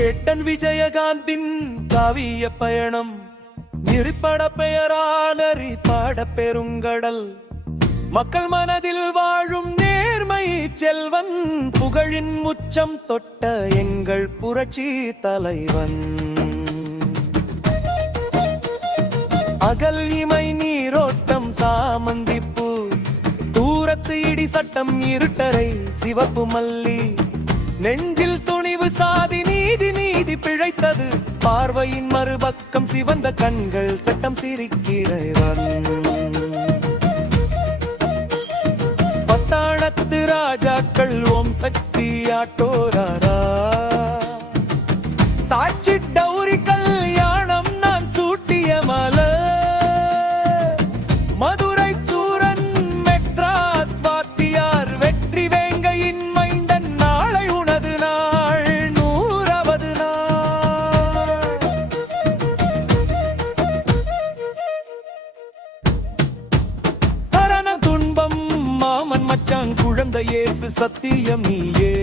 கேட்டன் விஜயகாந்தின் காவிய பயணம் நெறிப்பட பெயரானறி பாட பெருங்கடல் மக்கள் மனதில் வாழும் நேர்மை செல்வன் புகழின் உச்சம் தொட்ட எங்கள் புரட்சி தலைவன் அகல் இமை நீரோட்டம் சாமந்திப்பூ தூரத்து இடி சட்டம் இருட்டரை சிவப்பு மல்லி நெஞ்சில் துணிவு சாதி நீதி நீதி பிழைத்தது பார்வையின் மறுபக்கம் சிவந்த கண்கள் சட்டம் சிரிக்கிறவன் பட்டாளத்து ராஜாக்கள் ஓம் சக்தி ஆட்டோராரா சாட்சி டௌரி கல்யாணம் நான் சூட்டிய மலர் மதுரை சூரன் மெட்ராஸ் வாத்தியார் வெற்றி வேங்கையின் மைந்தன் நாளை உனது நாள் 100வது நாள் சரண துன்பம் மாமன் மச்சான் குழந்தை இயேசு சத்தியம் நீயே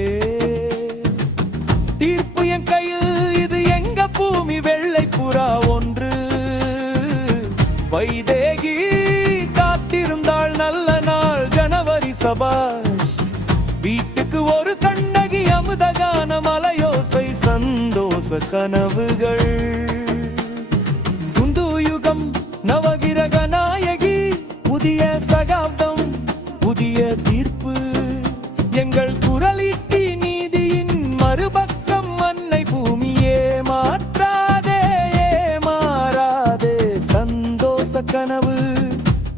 தீர்ப்பு என் கையில் இது எங்க பூமி வெள்ளை புறா ஒன்று வைதேகி காத்திருந்தாள் நல்ல நாள் ஜனவரி சபாஷ் வீட்டுக்கு ஒரு கண்ணகி அமுதகான மலையோசை சந்தோஷ கனவுகள் துந்து யுகம் நவகிரக நாயகி புதிய சகாப்தம் புதிய தீர்ப்பு எங்கள் குரலிட்டி நீதியின் மறுபக்கம் அன்னை பூமியே மாற்றாதே மாறாதே சந்தோஷ கனவு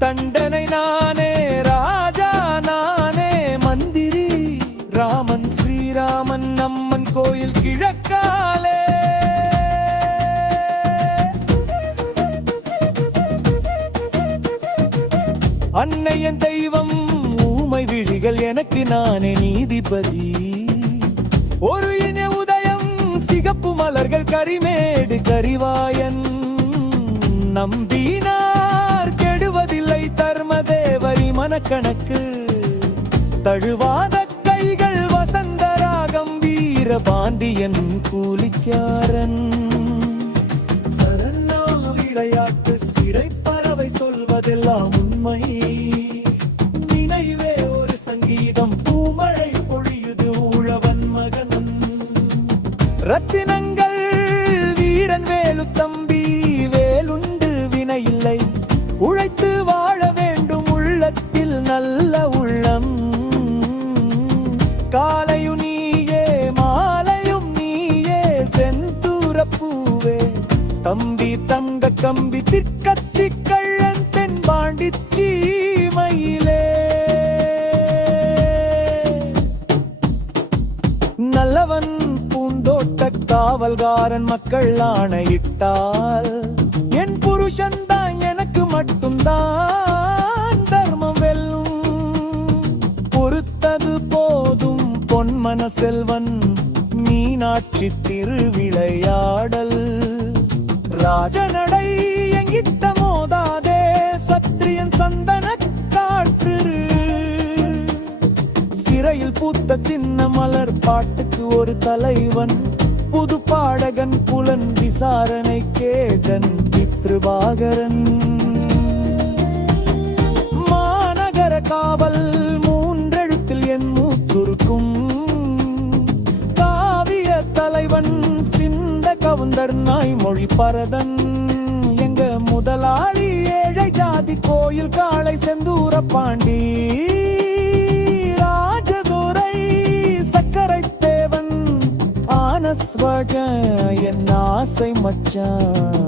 தண்டனை நானே ராஜா நானே மந்திரி ராமன் ஸ்ரீராமன் அம்மன் கோயில் கிழக்காலே அன்னையன் தெய்வம் ஊமை விழிகள் எனக்கு நானே நீதிபதி ஒரு இன உதயம் சிகப்பு மலர்கள் கரிமேடு கரிவாயன் நம்பினார் கெடுவதில்லை தர்மதேவரி மனக்கணக்கு தழுவாத கைகள் வசந்தராகம் வீர பாண்டியன் கூலிக்காரன் சரணா விளையாட்டு சிறை பறவை சொல்வதெல்லாம் உண்மை நினைவே ஒரு சங்கீதம் பூமழை பொழியுது உழவன் மகனன் ரத்தினங்கள் வீரன் வேலு தம்பி வேலுண்டு வினையில்லை உழைத்து வாழ வேண்டும் உள்ளத்தில் நல்ல உள்ளம் காலையும் நீயே மாலையும் நீயே செந்தூர பூவே தம்பி தங்க கம்பி திக்கத்தி கள்ளன் தென் பாண்டிச்சி மயிலே நல்லவன் பூந்தோட்ட காவல்காரன் மக்கள் ஆணையிட்டால் என் புருஷன் தான் எனக்கு மட்டும்தான் தர்மம் வெல்லும் பொறுத்தது போதும் பொன்மன செல்வன் மீனாட்சி திருவிளையாடல் ராஜநடை எங்கிட்ட மோதாதே சத்திரியன் சந்தன காற்று சிறையில் பூத்த சின்ன மலர் பாட்டுக்கு ஒரு தலைவன் புது பாடகன் புலன் விசாரணை கேடன் பித்ருபாகரன் மாநகர காவல் மூன்றெழுத்தில் என் மூச்சுருக்கும் காவிய தலைவன் சிந்த கவுந்தர் நாய் மொழி பரதன் எங்க முதலாளி ஏழை ஜாதி கோயில் காளை செந்தூர பாண்டி ராஜதுரை சக்கரை தேவன் ஆனஸ்வக என் ஆசை மச்சான்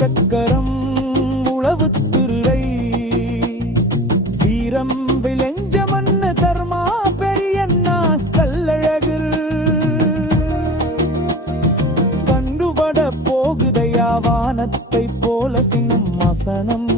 சக்கரம் உளவு திருடை வீரம் விளைஞ்ச மண்ணு தர்மா பெரியண்ணா கல்லழகில் கண்டுபட போகுதையா வானத்தை போல சிங்கம் வசனம்